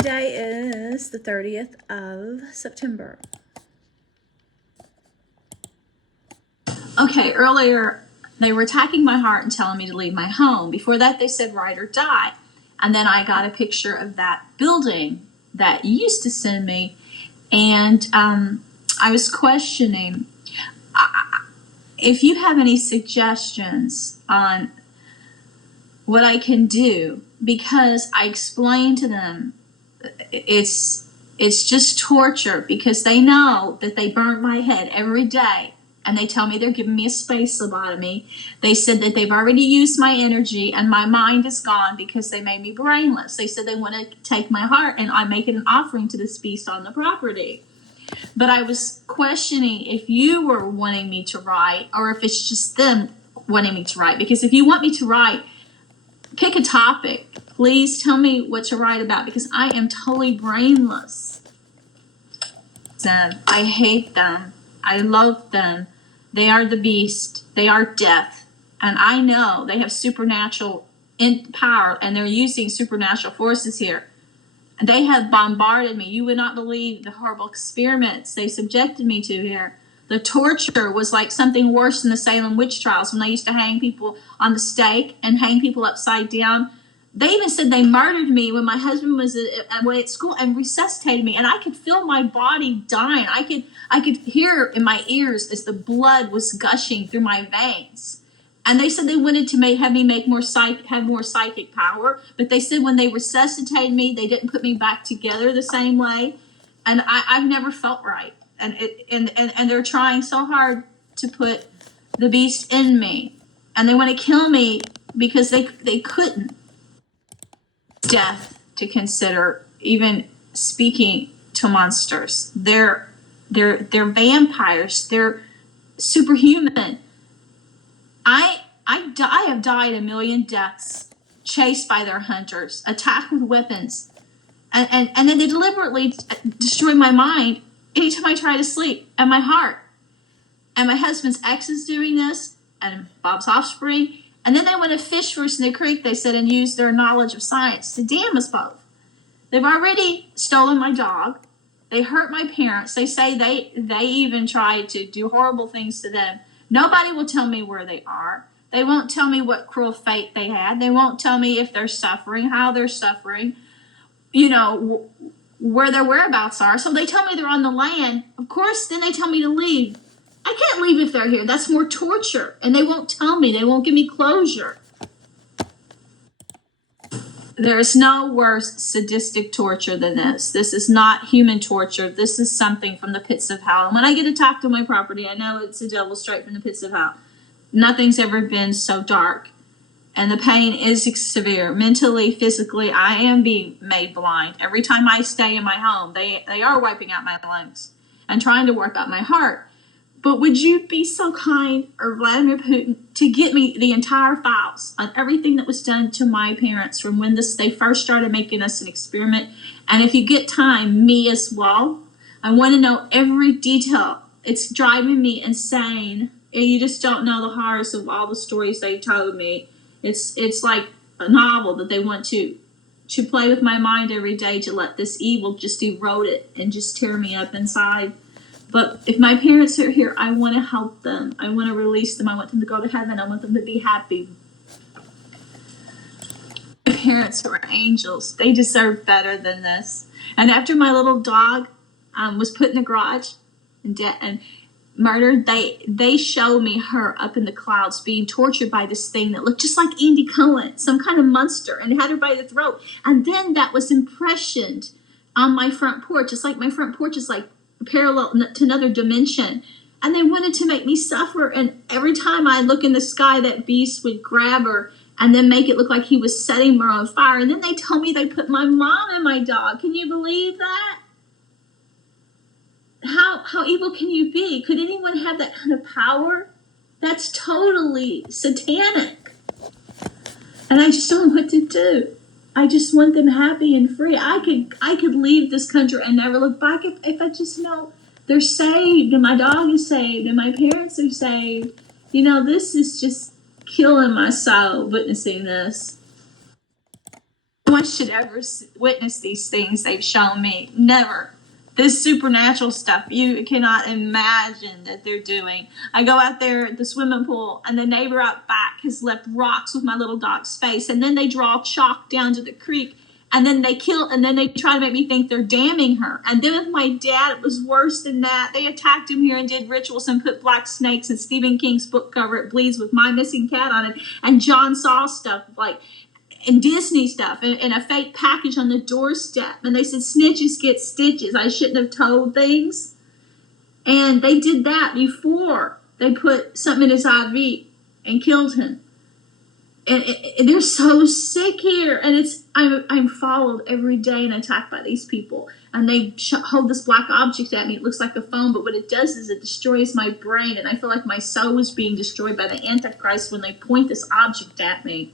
Today is the 30th of September. Okay, earlier they were attacking my heart and telling me to leave my home. Before that, they said ride or die. And then I got a picture of that building that you used to send me. And I was questioning if you have any suggestions on what I can do, because I explained to them it's just torture, because they know that they burn my head every day, and they tell me they're giving me a space lobotomy. They said that they've already used my energy and my mind is gone because they made me brainless. They said they want to take my heart and I make it an offering to this beast on the property. But I was questioning if you were wanting me to write or if it's just them wanting me to write. Because if you want me to write, pick a topic. Please tell me what to write about, because I am totally brainless. I hate them. I loathe them. They are the beast. They are death. And I know they have supernatural power, and they're using supernatural forces here. And they have bombarded me. You would not believe the horrible experiments they subjected me to here. The torture was like something worse than the Salem witch trials, when they used to hang people on the stake and hang people upside down. They even said they murdered me when my husband was away at school and resuscitated me, and I could feel my body dying. I could hear in my ears as the blood was gushing through my veins. And they said they wanted to have me have more psychic power, but they said when they resuscitated me, they didn't put me back together the same way, and I've never felt right. And they're trying so hard to put the beast in me, and they want to kill me because they couldn't. Death to consider, even speaking to monsters. They're vampires. They're superhuman. I have died a million deaths, chased by their hunters, attacked with weapons, and then they deliberately destroy my mind anytime I try to sleep, and my heart. And my husband's ex is doing this, and Bob's offspring. And then they want to fish for us in the creek, they said, and use their knowledge of science to damn us both. They've already stolen my dog. They hurt my parents. They say they even tried to do horrible things to them. Nobody will tell me where they are. They won't tell me what cruel fate they had. They won't tell me if they're suffering, how they're suffering, where their whereabouts are. So they tell me they're on the land. Of course, then they tell me to leave. I can't leave if they're here. That's more torture. And they won't tell me. They won't give me closure. There is no worse sadistic torture than this. This is not human torture. This is something from the pits of hell. And when I get attacked on my property, I know it's the devil straight from the pits of hell. Nothing's ever been so dark. And the pain is severe. Mentally, physically, I am being made blind. Every time I stay in my home, they are wiping out my lungs and trying to wipe out my heart. But would you be so kind, or Vladimir Putin, to get me the entire files on everything that was done to my parents from when they first started making us an experiment? And if you get time, me as well. I want to know every detail. It's driving me insane. You just don't know the horrors of all the stories they told me. It's like a novel that they want to play with my mind every day, to let this evil just erode it and just tear me up inside. But if my parents are here, I want to help them. I want to release them. I want them to go to heaven. I want them to be happy. My parents were angels. They deserve better than this. And after my little dog was put in the garage and murdered, they showed me her up in the clouds being tortured by this thing that looked just like Andy Cohen, some kind of monster, and had her by the throat. And then that was impressioned on my front porch. It's like my front porch is like parallel to another dimension, and they wanted to make me suffer. And every time I look in the sky, that beast would grab her and then make it look like he was setting her on fire. And then they told me they put my mom and my dog. Can you believe that? How evil can you be? Could anyone have that kind of power? That's totally satanic. And I just don't know what to do. I just want them happy and free. I could leave this country and never look back if I just know they're saved, and my dog is saved, and my parents are saved. This is just killing my soul, witnessing this. one should ever witness these things they've shown me. Never. This supernatural stuff, you cannot imagine that they're doing. I go out there at the swimming pool, and the neighbor out back has left rocks with my little dog's face, and then they draw chalk down to the creek, and then they try to make me think they're damning her. And then with my dad, it was worse than that. They attacked him here and did rituals and put black snakes and Stephen King's book cover, It Bleeds, with my missing cat on it, and John Saw stuff, like, and Disney stuff, and a fake package on the doorstep. And they said snitches get stitches. I shouldn't have told things. And they did that before they put something in his IV and killed him. And they're so sick here. And I'm followed every day and attacked by these people. And they hold this black object at me. It looks like a phone, but what it does is it destroys my brain. And I feel like my soul is being destroyed by the Antichrist when they point this object at me.